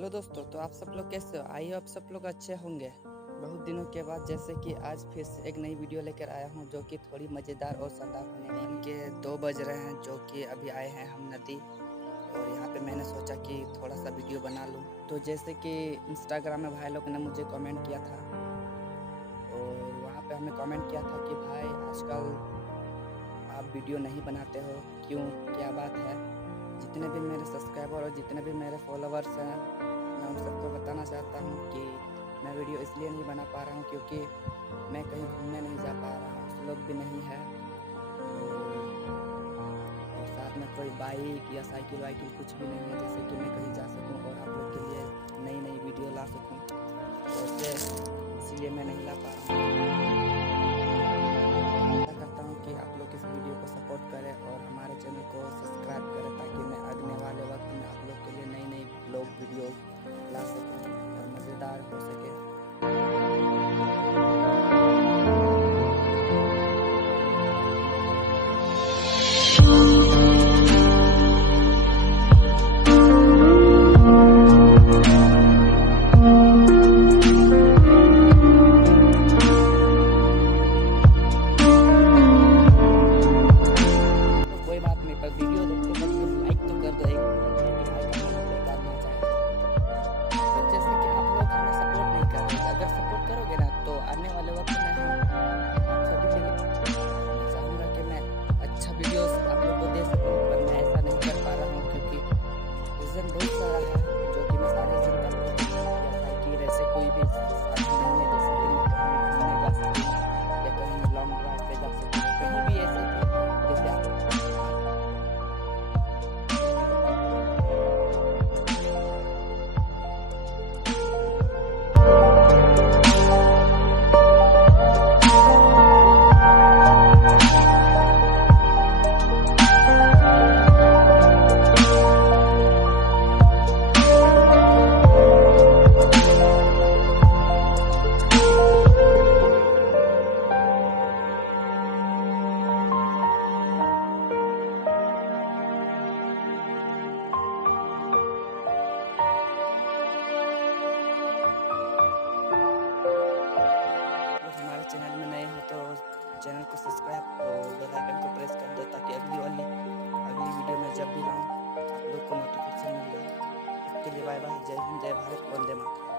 Hello दोस्तों, तो आप सब लोग कैसे हो? आइए आप सब लोग अच्छे होंगे। बहुत दिनों के बाद जैसे कि आज फिर से एक नई वीडियो लेकर आया हूं, जो कि थोड़ी मज़ेदार और शानदार होने वाली है। दिन के 2 बज रहे हैं, जो कि अभी आए हैं हम नदी, और यहाँ पे मैंने सोचा कि थोड़ा सा वीडियो बना लूँ। तो जैसे कि इंस्टाग्राम में भाई लोग ने मुझे कमेंट किया था, और वहाँ पे हमें कमेंट किया था कि भाई आजकल आप वीडियो नहीं बनाते हो, क्यों, क्या बात है? जितने भी मेरे सब्सक्राइबर और जितने भी मेरे फॉलोवर्स हैं, मैं उन सबको बताना चाहता हूँ कि मैं वीडियो इसलिए नहीं बना पा रहा हूँ क्योंकि मैं कहीं घूमने नहीं जा पा रहा हूँ, लोग भी नहीं है, और साथ में कोई बाइक या साइकिल वाइकिल कुछ भी नहीं है जैसे कि मैं कहीं जा सकूँ और आप लोग के लिए नई नई वीडियो ला सकूँ। वैसे इसीलिए मैं नहीं ला पा रहा हूँ। आशा करता हूँ कि आप लोग इस वीडियो को सपोर्ट करें और हमारे चैनल को सब्सक्राइब करें, ताकि मैं आने वाले वक्त में आप लोग के लिए नई नई ब्लॉग वीडियो ला सकूँ और मज़ेदार हो सके। कोई बात नहीं, पर वीडियो देखते वक्त लाइक तो कर दो एक, ताकि भाई का मन बेकार ना जाए। तो जैसे कि आप लोग हमें सपोर्ट नहीं कर रहे, अगर सपोर्ट करोगे ना तो आने वाले वक्त में हम आप सभी के लिए चाहूँगा कि मैं अच्छा वीडियोस आप लोग को दे सकूँ, पर मैं ऐसा नहीं कर पा रहा हूँ क्योंकि रीज़न बहुत सारा है, जो कि मैं सारे रीज़न का आपको जैसा कि ऐसे कोई भी साधन नहीं है जैसे कि मैं कहीं घूमने जा सकूँ या कहीं लॉन्ग ड्राइव पे जा सकूँ, कहीं भी ऐसे कि जैसे आप हमारे चैनल में नए हो तो चैनल को सब्सक्राइब और बेल आइकन को प्रेस कर दो, ताकि अगली वीडियो में जब भी लाऊं आप लोग को नोटिफिकेशन मिल जाए। इसके लिए बाय बाय, जय हिंद, जय भारत, वंदे मातरम।